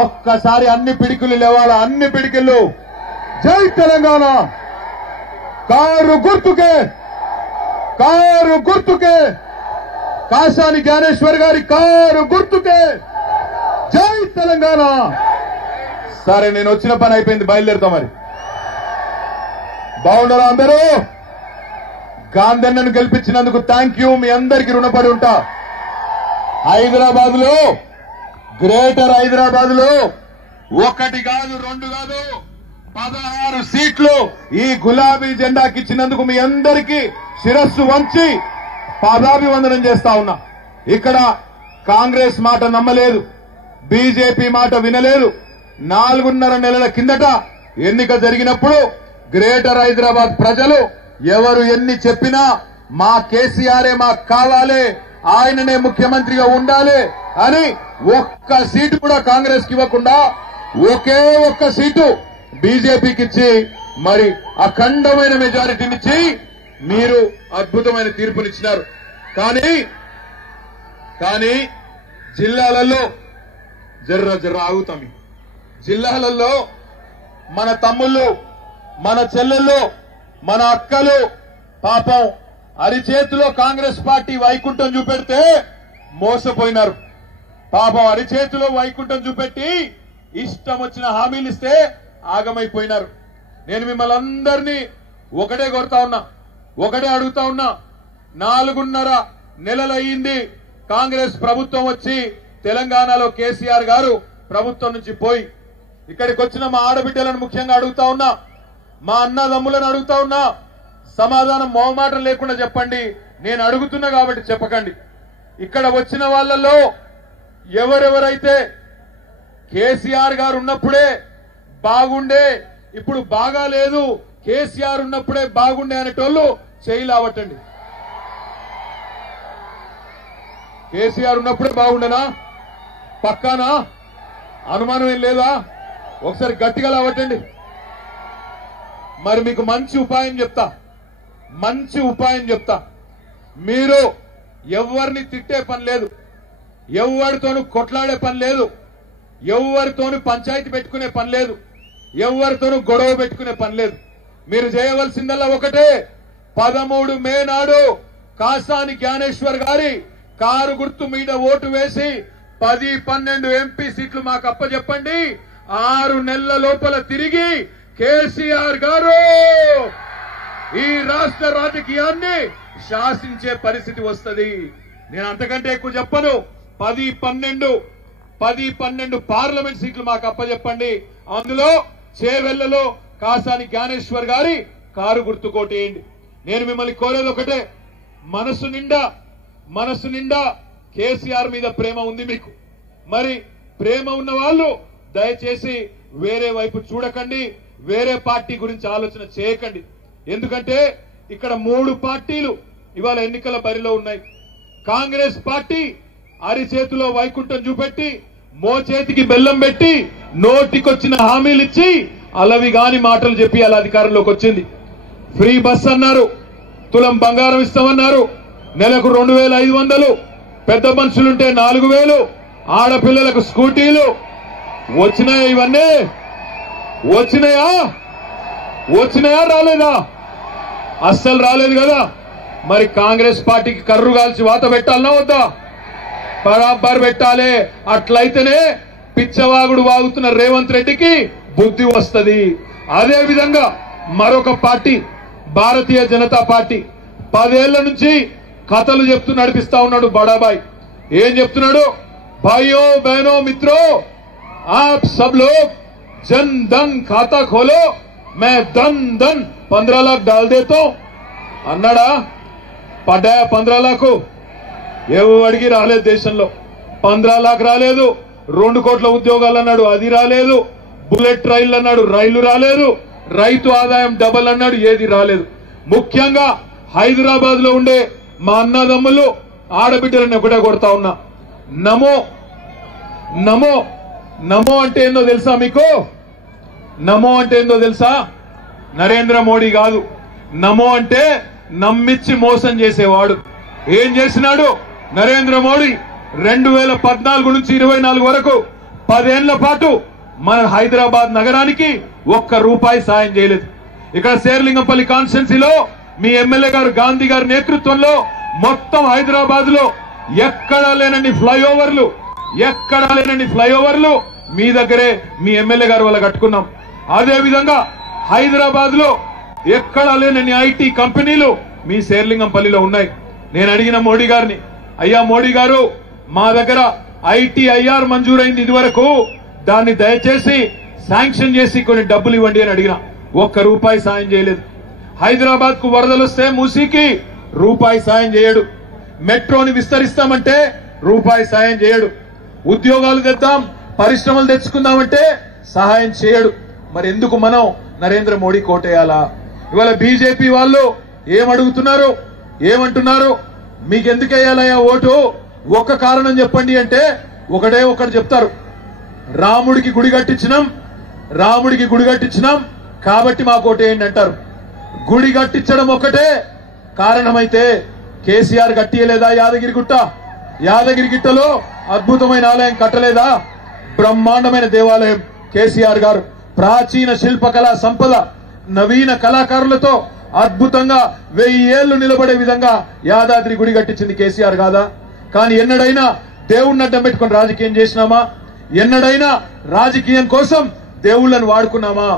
ఒక్కసారి అన్ని పిడికిలు లేవాలా, అన్ని పిడికిళ్ళు. జై తెలంగాణ. కారు గుర్తుకే, కారు గుర్తుకే, కాసాని జ్ఞానేశ్వర్ గారి కారు గుర్తుకే. జై తెలంగాణ. సరే, నేను వచ్చిన పని అయిపోయింది, బయలుదేరుతాం. మరి బాగున్నారా అందరూ? గాంధీన్నను గెలిపించినందుకు థ్యాంక్ యూ. మీ అందరికీ రుణపడి ఉంటా. హైదరాబాద్ లో, గ్రేటర్ హైదరాబాద్ లో 1 కాదు 2 కాదు 16 సీట్లు ఈ గులాబీ జెండాకి ఇచ్చినందుకు మీ అందరికీ శిరస్సు వంచి పాదాభివందనం చేస్తా ఉన్నా. ఇక్కడ కాంగ్రెస్ మాట నమ్మలేదు, బీజేపీ మాట వినలేదు. 4.5 నెలల కిందట ఎన్నిక జరిగినప్పుడు గ్రేటర్ హైదరాబాద్ ప్రజలు ఎవరు ఎన్ని చెప్పినా మా కేసీఆరే మాకు కావాలి, ఆయననే ముఖ్యమంత్రిగా ఉండాలి అని ఒక్క సీటు కూడా కాంగ్రెస్ కి ఇవ్వకుండా ఒకే ఒక్క సీటు బీజేపీకి ఇచ్చి మరి అఖండమైన మెజారిటీనిచ్చి మీరు అద్భుతమైన తీర్పునిచ్చినారు. కానీ జిల్లాలలో జర్ర ఆగుతాం. జిల్లాలలో మన తమ్ముళ్ళు, మన చెల్లెళ్ళు, మన అక్కలు పాపం అరిచేతిలో కాంగ్రెస్ పార్టీ వైకుంఠం చూపెడితే మోసపోయినారు. పాపం అరిచేతిలో వైకుంఠం చూపెట్టి ఇష్టం వచ్చిన హామీలు ఇస్తే ఆగమైపోయినారు. నేను మిమ్మల్ని అందరినీ ఒకటే కోరుతా ఉన్నా, ఒకటే అడుగుతా ఉన్నా. 4.5 నెలలయ్యింది కాంగ్రెస్ ప్రభుత్వం వచ్చి, తెలంగాణలో కేసీఆర్ గారు ప్రభుత్వం నుంచి పోయి. ఇక్కడికి వచ్చిన మా ఆడబిడ్డలను ముఖ్యంగా అడుగుతా ఉన్నా, మా అన్నదమ్ములను అడుగుతా ఉన్నా. సమాధానం మొహమాటం లేకుండా చెప్పండి. నేను అడుగుతున్నా కాబట్టి చెప్పకండి. ఇక్కడ వచ్చిన వాళ్ళలో ఎవరెవరైతే కేసీఆర్ గారు ఉన్నప్పుడే బాగుండే, ఇప్పుడు బాగా లేదు, కేసీఆర్ ఉన్నప్పుడే బాగుండే అనేటోళ్ళు చేయి లావట్టండి. కేసీఆర్ ఉన్నప్పుడే బాగుండేనా? పక్కానా? అనుమానం ఏం లేదా? ఒకసారి గట్టిగా లావట్టండి. మరి మీకు మంచి ఉపాయం చెప్తా. మీరు ఎవరిని తిట్టే పని లేదు, ఎవరితోనూ కొట్లాడే పని లేదు, ఎవరితోనూ పంచాయతీ పెట్టుకునే పని లేదు, ఎవరితోనూ గొడవ పెట్టుకునే పని లేదు. మీరు చేయవలసిందల్లా ఒకటే, 13 మే నాడు కాసాని జ్ఞానేశ్వర్ గారి కారు గుర్తు మీద ఓటు వేసి 10-12 ఎంపీ సీట్లు మాకు అప్పచెప్పండి. 6 నెలల లోపల తిరిగి కేసీఆర్ గారు ఈ రాష్ట్ర రాజకీయాన్ని శాసించే పరిస్థితి వస్తుంది. నేను అంతకంటే ఎక్కువ చెప్పను. 10-12 పార్లమెంట్ సీట్లు మాకు అప్పచెప్పండి. అందులో చేవెళ్లలో కాసాని జ్ఞానేశ్వర్ గారి కారు గుర్తు కోటేయండి. నేను మిమ్మల్ని కోరేది ఒకటే, మనసు నిండా కేసీఆర్ మీద ప్రేమ ఉంది మీకు. మరి ప్రేమ ఉన్న వాళ్ళు దయచేసి వేరే వైపు చూడకండి, వేరే పార్టీ గురించి ఆలోచన చేయకండి. ఎందుకంటే ఇక్కడ 3 పార్టీలు ఇవాళ ఎన్నికల బరిలో ఉన్నాయి. కాంగ్రెస్ పార్టీ అరిచేతిలో వైకుంఠం చూపెట్టి, మోచేతికి బెల్లం పెట్టి, నోటికొచ్చిన హామీలు ఇచ్చి అలవిగాని మాటలు చెప్పి అలా అధికారంలోకి వచ్చింది. ఫ్రీ బస్ అన్నారు, తులం బంగారం ఇస్తామన్నారు, నెలకు 2500, పెద్ద మనుషులుంటే 4000, ఆడపిల్లలకు స్కూటీలు వచ్చినాయా? ఇవన్నీ వచ్చినాయా రాలేదా? అస్సలు రాలేదు కదా. మరి కాంగ్రెస్ పార్టీకి కర్రు కాల్చి వాత పెట్టాలన్నా వద్దా? బరాబర్ పెట్టాలి. అట్లయితేనే పిచ్చవాగుడు వాగుతున్న రేవంత్ రెడ్డికి బుద్ధి వస్తుంది. అదే విధంగా మరొక పార్టీ భారతీయ జనతా పార్టీ 10 ఏళ్ల నుంచి కథలు చెప్తూ నడిపిస్తా ఉన్నాడు బడాబాయ్. ఏం చెప్తున్నాడు? భాइयों बहनों मित्रों आप सब लोग जन धन खाता खोलो, मैं धन 15 लाख डाल देता हूं అన్నాడా? పడ్డాయా 15 लाख? ఎవడికి రాలేదు. దేశంలో 15 लाख రాలేదు. 2 కోట్ల ఉద్యోగాలు అన్నాడు, అది రాలేదు. బుల్లెట్ రైళ్లు అన్నాడు, రైళ్లు రాలేదు. రైతు ఆదాయం డబల్ అన్నాడు, ఏది రాలేదు. ముఖ్యంగా హైదరాబాద్ లో ఉండే మా అన్నదమ్ములు ఆడబిడ్డలను ఒకటే కొడతా ఉన్నా, నమో అంటే ఏందో తెలుసా మీకు? నమో అంటే ఏందో తెలుసా? నరేంద్ర మోడీ కాదు. నమో అంటే నమ్మిచ్చి మోసం చేసేవాడు. ఏం చేసినాడు నరేంద్ర మోడీ? 2014 నుంచి 24 వరకు 10 ఏళ్ల పాటు మన హైదరాబాద్ నగరానికి ఒక్క రూపాయి సాయం చేయలేదు. ఇక్కడ శేర్లింగంపల్లి కాన్స్టిట్యున్సీలో మీ ఎమ్మెల్యే గారు గాంధీ గారి నేతృత్వంలో మొత్తం హైదరాబాద్ లో ఎక్కడా లేనన్ని ఫ్లైఓవర్లు మీ దగ్గరే మీ ఎమ్మెల్యే గారు వల్ల కట్టుకున్నాం. అదే విధంగా హైదరాబాద్ లో ఎక్కడా లేనన్ని ఐటీ కంపెనీలు మీ శేర్లింగంపల్లిలో ఉన్నాయి. నేను అడిగిన మోడీ గారిని, అయ్యా మోడీ గారు, మా దగ్గర ITIR మంజూరైంది ఇదివరకు, దాన్ని దయచేసి శాంక్షన్ చేసి కొన్ని డబ్బులు ఇవ్వండి అని అడిగిన. ఒక్క రూపాయి సాయం చేయలేదు. హైదరాబాద్ కు వరదలు వస్తే మూసీకి రూపాయి సాయం చేయడు. మెట్రోని విస్తరిస్తామంటే రూపాయి సాయం చేయడు. ఉద్యోగాలు తెద్దాం, పరిశ్రమలు తెచ్చుకుందామంటే సహాయం చేయడు. మరి ఎందుకు మనం నరేంద్ర మోడీ కోటేయాలా? ఇవాళ బీజేపీ వాళ్ళు ఏమడుగుతున్నారు, ఏమంటున్నారు? మీకు ఎందుకు వేయాలయ్యా ఓటు? ఒక్క కారణం చెప్పండి అంటే ఒకటి చెప్తారు, రాముడికి గుడి కట్టించినాం కాబట్టి మాకు ఓటేయండి అంటారు. గుడి కట్టించడం ఒకటే కారణమైతే కేసీఆర్ కట్టియలేదా? యాదగిరిగుట్టలో అద్భుతమైన ఆలయం కట్టలేదా? బ్రహ్మాండమైన దేవాలయం కేసీఆర్ గారు, ప్రాచీన శిల్పకళా సంపద, నవీన కళాకారులతో అద్భుతంగా 1000 ఏళ్లు నిలబడే విధంగా యాదాద్రి గుడి కట్టించింది కేసీఆర్ కాదా? కానీ ఎన్నడైనా దేవుణ్ణి అడ్డం పెట్టుకుని రాజకీయం చేసినామా? ఎన్నడైనా రాజకీయం కోసం దేవుళ్లను వాడుకున్నామా?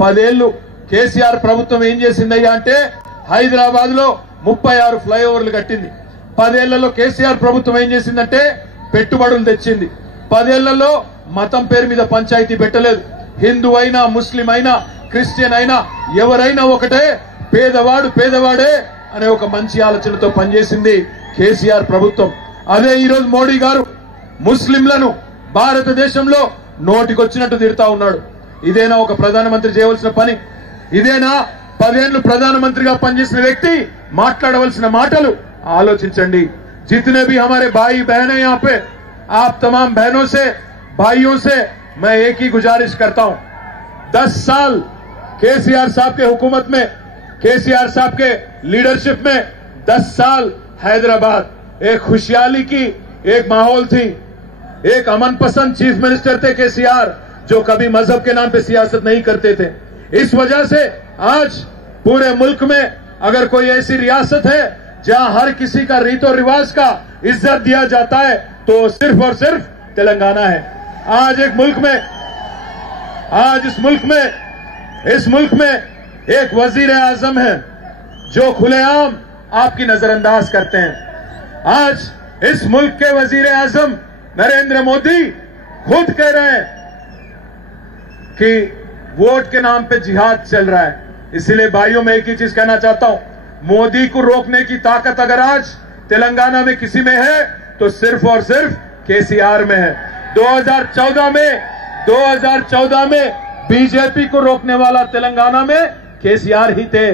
10 ఏళ్లు కేసీఆర్ ప్రభుత్వం ఏం చేసిందయ్యా అంటే హైదరాబాద్ లో 36 ఫ్లైఓవర్లు కట్టింది. 10 ఏళ్లలో కేసీఆర్ ప్రభుత్వం ఏం చేసిందంటే పెట్టుబడులు తెచ్చింది. 10 ఏళ్లలో మతం పేరు మీద పంచాయతీ పెట్టలేదు. హిందూ అయినా, ముస్లిం అయినా, క్రిస్టియన్ అయినా ఎవరైనా ఒకటే, పేదవాడే అనే ఒక మంచి ఆలోచనతో పనిచేసింది కేసీఆర్ ప్రభుత్వం. అదే ఈరోజు మోడీ గారు ముస్లింలను భారతదేశంలో నోటికొచ్చినట్టు తిడతా ఉన్నాడు. ఇదేనా ఒక ప్రధానమంత్రి చేయవలసిన పని? ఇదేనా 10 ఏళ్లు ప్రధానమంత్రిగా పనిచేసిన వ్యక్తి మాట్లాడవలసిన మాటలు? ఆలోచించండి. जितने भी हमारे भाई बहन है यहाँ पे, आप तमाम बहनों से, भाइयों से मैं एक ही गुजारिश करता हूं, 10 साल केसीआर साहब के हुकूमत में, केसीआर साहब के लीडरशिप में 10 साल हैदराबाद एक खुशहाली की एक माहौल थी. एक अमन पसंद चीफ मिनिस्टर थे केसीआर, जो कभी मजहब के नाम पे सियासत नहीं करते थे. इस वजह से आज पूरे मुल्क में अगर कोई ऐसी रियासत है जहां हर किसी का रीतो रिवाज का इज्जत दिया जाता है तो सिर्फ और सिर्फ तेलंगाना है. आज इस मुल्क में एक वजीर आजम है जो खुलेआम आपकी नजरअंदाज करते हैं. आज इस मुल्क के वजीर आजम नरेंद्र मोदी खुद कह रहे हैं कि वोट के नाम पे जिहाद चल रहा है. इसलिए भाइयों में एक ही चीज कहना चाहता हूं, मोदी को रोकने की ताकत अगर आज तेलंगाना में किसी में है तो सिर्फ और सिर्फ केसीआर में है. 2014 में बीजेपी को रोकने वाला तेलंगाना में केसीआर ही थे.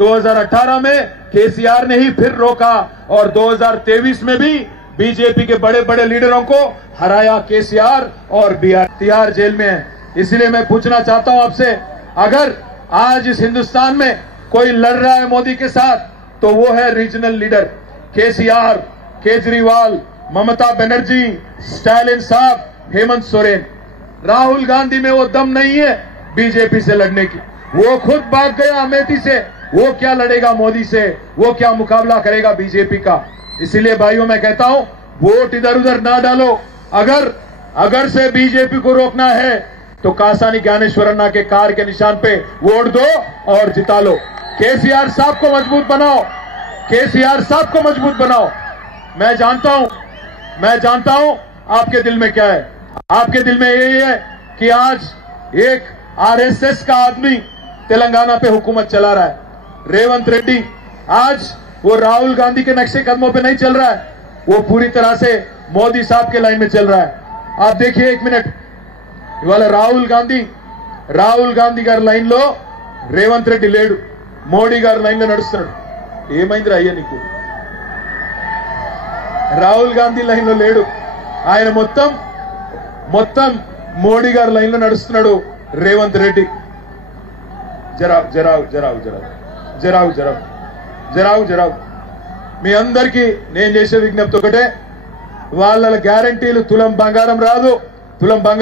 2018 में केसीआर ने ही फिर रोका और 2023 में भी बीजेपी के बड़े बड़े लीडरों को हराया केसीआर और तिहाड़ जेल में है. इसलिए मैं पूछना चाहता हूं आपसे, अगर आज इस हिंदुस्तान में कोई लड़ रहा है मोदी के साथ तो वो है regional leader KCR, Kejriwal, Mamata Banerjee, Stalin साहब, हेमंत सोरेन. राहुल गांधी में वो दम नहीं है बीजेपी से लड़ने की. वो खुद भाग गया अमेठी से, वो क्या लड़ेगा मोदी से? वो क्या मुकाबला करेगा बीजेपी का? इसीलिए भाइयों मैं कहता हूं, वोट इधर उधर ना डालो. अगर से बीजेपी को रोकना है तो कासानी ज्ञानेश्वरन्ना के कार के निशान पे वोट दो और जिता लो. केसीआर साहब को मजबूत बनाओ. मैं जानता हूं आपके दिल में क्या है. आपके दिल में यही है कि आज एक आरएसएस का आदमी तेलंगाना पे हुकूमत चला रहा है. रेवंत रेड्डी आज वो राहुल गांधी के नक्शे कदमों पे नहीं चल रहा है, वो पूरी तरह से मोदी साहब के लाइन में चल रहा है. आप देखिए 1 मिनट, ఇవాళ రాహుల్ గాంధీ గారి లైన్ లో రేవంత్ రెడ్డి లేడు, మోడీ గారి లైన్ లో నడుస్తున్నాడు. ఏమైందిరా అయ్యా నీకు? రాహుల్ గాంధీ లైన్ లో లేడు, ఆయన మొత్తం మోడీ గారి లైన్ లో నడుస్తున్నాడు రేవంత్ రెడ్డి. జరావు మీ అందరికీ నేను చేసే విజ్ఞప్తి ఒకటే, వాళ్ళ గ్యారంటీలు తులం బంగారం రాదు, తులం బంగారం